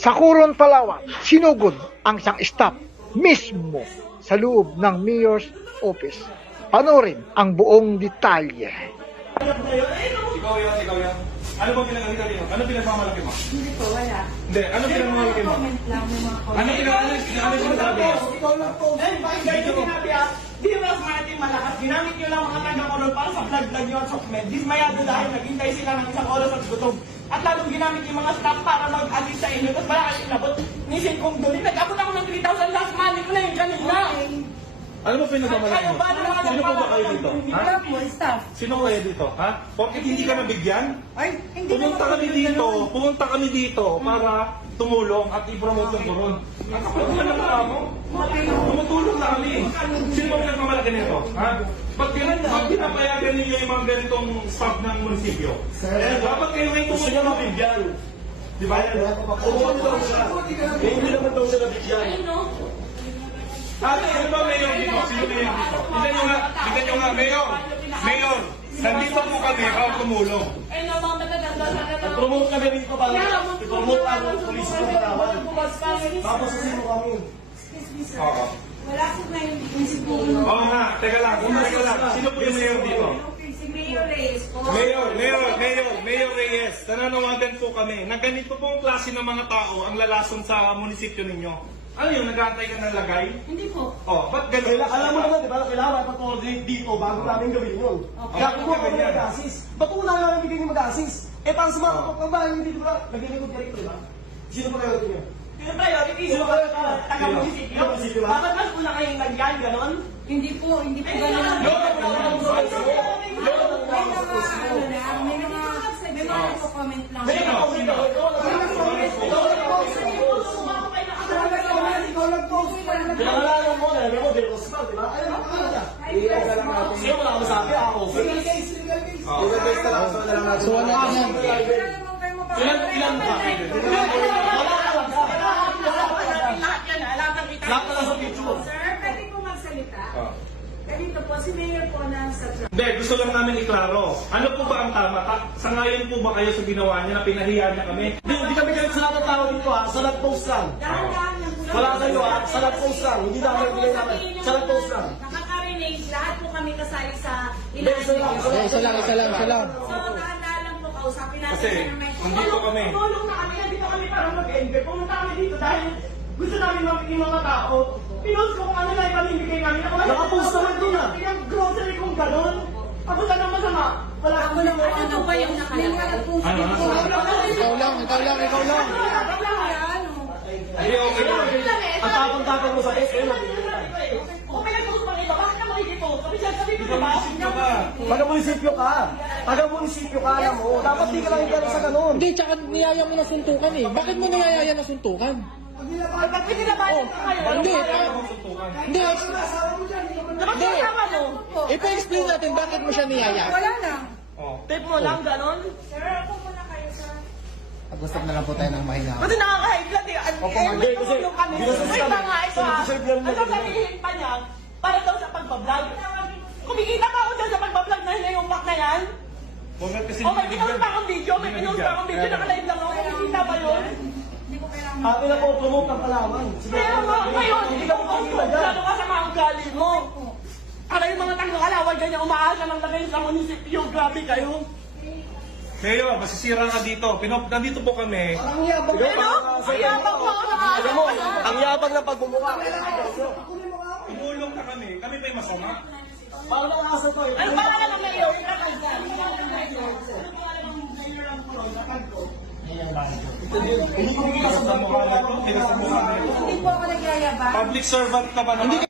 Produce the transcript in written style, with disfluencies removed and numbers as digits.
Sa Coron, Palawan, sinugod ang isang staff mismo sa loob ng Mayor's Office. Panorin ang buong detalye. Ikaw yan. Ano bang pinag-alita dito? Ano pinagmamalaki mo? Hindi po, wala. Hindi, ano pinagmamalaki mo? Comment lang, may mga comment. Ano pinagmamalaki mo? Ikaw lang po. Eh, bakit ganyan sinabi ah? Di ba mas marami malakas? Ginamit nyo lang mga taga-Coron para sa vlog nyo at sokmed. Dismayado dahil naghintay sila ng isang oras at gutom. At lalong ginamit yung mga staff para mag-assist sa inyo. Tapos wala kayong inabot. Nisin kong duli. Nag-abot ako ng 3,000 last money ko na yun kanina. Ano ba pinagmamalaki mo? Sino po ba kayo dito? Ha? Wala po, staff. Sino kayo dito? Ha? Porkit hindi ka nabigyan? Ay, hindi Pumunta kami dito para tumulong at i-promote yung Coron. Ang kapag na lang mo, tumutulong na kami. Sino ba pinagmamalaki nito? Ha? Ba't pinapayagan ninyo yung mga ganitong staff ng munisipyo? Dapat kayo ngayon tumulong na bigyan. Di ba yan? Hindi naman daw siya nabigyan. Ano ba mayor dito? Sino mayor dito? Tignan nyo nga, mayor, nandito po kami para tumulong. Ay, no, mga mataganda sa kanya. Promote kami rito para i-promote ang police ng Palawan. Tapos sino kami? Excuse me, sir. Oo. Wala po ngayon munisipyo. Oo nga, teka lang. Sino po yung mayor dito? Si Mayor Reyes po. Mayor Reyes, nananawagan po kami na ganito pong klase ng mga tao ang lalason sa munisipyo ninyo. Ano yun, nag-aantay ka ng lagay? Hindi po. Oh, ba't ganun? Alam mo naman, di ba? Kailangan pa-coordinate dito bago namin gawin yun. Kaya kumuha kami ng mag-assist. Ba't kung wala namin bigay yung mag-assist? Eh, para sa mga kababayan yung dito ba? Naglilingkod ka rito, di ba? Sino pa kayo niyo? Sino priority? Sino ba taga-munisipyo? Sino? Bakit mas una kayong nagyan, ganon? Hindi po ganun ang may mga comment lang. Pinangalanan mo, alam mo, Del Oscar, di ba? Ayun, ang pangalan niya. Sino wala ka masabi? Ako. Legal case na lang. So, wala ka na. Ilan ba? Wala ka lang. Lahat yan, alam na kita. Lahat na lang sa picture. Sir, pwede po magsalita. Ganito po, si Mayor po nasa Hindi, gusto lang namin iklaro. Ano po ba ang tama? Sangayon po ba kayo sa ginawa niya na pinahiya niya kami? Hindi kami galit sa lahat ng tao dito ha. Sa nag-post lang. dahan-dahan lang po. Wala kayo ha. Sa nag-post lang. Hindi namin ibigay namin. Sa nag-post lang. Nakaka-renage, lahat po kami kasali sa Hindi, isa lang. So, dahan-dahan lang po kausapin natin Kasi, siya ng may nandito kami. Tulong na kami, nandito kami para mag-enjoy. Pumunta kami dito dahil gusto namin mabigyan yung mga tao. Pinost ko kung ano na ipamimigay namin. Nakapost naman doon ah. Yung grocery kong gano'n. Tapos ano masama? Wala Ako lang po, ano ba yung nakalagay? Ikaw lang. Hindi, okay lang. Ang tapang-tapang mo sa SM. Kung may nagtutos pang iba, bakit ka makikipot? Sabi ko diba? Taga-munisipyo ka. Taga-munisipyo ka, alam mo. Dapat di ka lang hindi sa ganun. Hindi, tsaka niyaya mo na suntukan eh. Bakit mo niyaya na suntukan? Pag pininabayan ka kayo, Hindi, hindi. dapat kasama mo. Ipa-explain natin bakit mo siya niyaya. Wala na. Tape mo lang, gano'n. Sir, ako muna kayo sa... Gusto na lang po tayo ng mahinga. Kasi nakaka-high blood eh. May tumulong kami. binastos Wait kami. lang nga, ito ha. Deserve yan Ano sabihin pa niya? Para daw sa pagbablog. Kumikita pa ako dyan sa pagbablog na yung pack na yan. Kasi O may pinost pa akong video, nakalive lang ako. Kumikita pa yun. Hindi ko kailangan. Akin na po, promote ng Palawan. Sige, Kaya nga, ngayon, ikaw ang gano'n ka sa mga ugali mo. Para yung mga taga-alawal ganyan, umaasa ng lagay sa munisipyo. Grabe kayo. Mayor, masisira ka dito. Nandito po kami. Ang yabang. Ano? Ang yabang mo ako Alam mo, ang yabang ng pagmumukha. Tumulong na kami. Kami pa yung masama. Paano ang asa ko eh? Ano pangalan ng mayor? Hindi ko kita sa Sa mukha nito. Hindi po ako nagyayabang. Public servant ka ba naman?